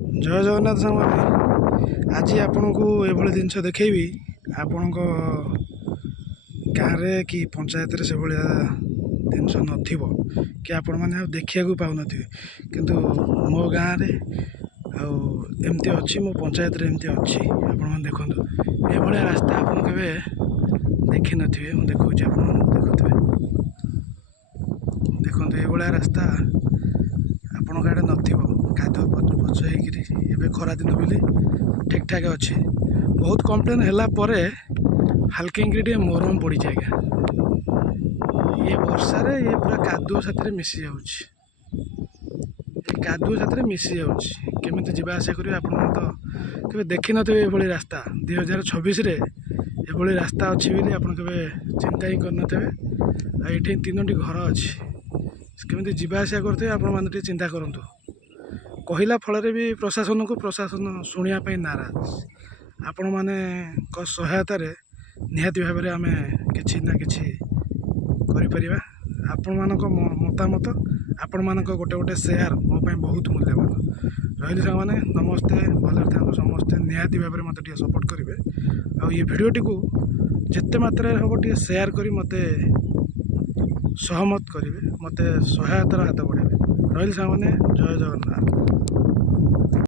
ଜୟ ଜଗନ୍ନାଥ ସାଙ୍ଗମାନେ। ଆଜି ଆପଣଙ୍କୁ ଏଭଳି ଜିନିଷ ଦେଖେଇବି। ଆପଣଙ୍କ ଗାଁରେ କି ପଞ୍ଚାୟତରେ ସେଭଳିଆ ଜିନିଷ ନଥିବ କି ଆପଣମାନେ ଆଉ ଦେଖିବାକୁ ପାଉନଥିବେ, କିନ୍ତୁ ମୋ ଗାଁରେ ଆଉ ଏମିତି ଅଛି, ମୋ ପଞ୍ଚାୟତରେ ଏମିତି ଅଛି। ଆପଣମାନେ ଦେଖନ୍ତୁ, ଏଭଳିଆ ରାସ୍ତା ଆପଣ କେବେ ଦେଖିନଥିବେ। ମୁଁ ଦେଖାଉଛି, ଆପଣମାନଙ୍କୁ ଦେଖୁଥିବେ। ଦେଖନ୍ତୁ, ଏଇଭଳିଆ ରାସ୍ତା ଆପଣଙ୍କ ଆଡ଼େ ନଥିବ। କାଦୁଅ ପଚ ହେଇକିରି ଏବେ ଖରାଦିନ ବୋଲି ଠିକ୍ ଠାକ୍ ଅଛି। ବହୁତ କମ୍ପ୍ଲେନ୍ ହେଲା ପରେ ହାଲକିଙ୍କିରି ଟିକେ ମରମ ପଡ଼ିଛି ଆଜ୍ଞା। ଇଏ ବର୍ଷାରେ ଇଏ ପୁରା କାଦୁଅ ସାଥିରେ ମିଶି ଯାଉଛି। ଏ କାଦୁଅ ସାଥିରେ ମିଶି ଯାଉଛି, କେମିତି ଯିବା ଆସିବା କରିବେ? ଆପଣମାନେ ତ କେବେ ଦେଖିନଥିବେ ଏଭଳି ରାସ୍ତା। 2026ରେ ଏଭଳି ରାସ୍ତା ଅଛି ବୋଲି ଆପଣ କେବେ ଚିନ୍ତା ହିଁ କରିନଥିବେ। ଆଉ ଏଠି 3ଟି ଘର ଅଛି, କେମିତି ଯିବା ଆସିବା କରୁଥିବେ ଆପଣମାନେ ଟିକେ ଚିନ୍ତା କରନ୍ତୁ। କହିଲା ଫଳରେ ବି ପ୍ରଶାସନ ଶୁଣିବା ପାଇଁ ନାରାଜ। ଆପଣମାନଙ୍କ ସହାୟତାରେ ନିହାତି ଭାବରେ ଆମେ କିଛି ନା କିଛି କରିପାରିବା। ଆପଣମାନଙ୍କ ମତାମତ, ଆପଣମାନଙ୍କ ଗୋଟେ ସେୟାର ମୋ ପାଇଁ ବହୁତ ମୂଲ୍ୟବାନ। ରହିଲି ସାଙ୍ଗମାନେ, ନମସ୍ତେ। ଭଲରେ ଥାନ୍ତୁ ସମସ୍ତେ। ନିହାତି ଭାବରେ ମୋତେ ଟିକେ ସପୋର୍ଟ କରିବେ। ଆଉ ଏ ଭିଡ଼ିଓଟିକୁ ଯେତେ ମାତ୍ରାରେ ହେବ ଟିକେ ସେୟାର କରି ମୋତେ ସହମତ କରିବେ, ମୋତେ ସହାୟତାର ହାତ ବଢ଼ାଇବେ। ରହିଲି ସାଙ୍ଗମାନେ, ଜୟ ଜଗନ୍ନାଥ।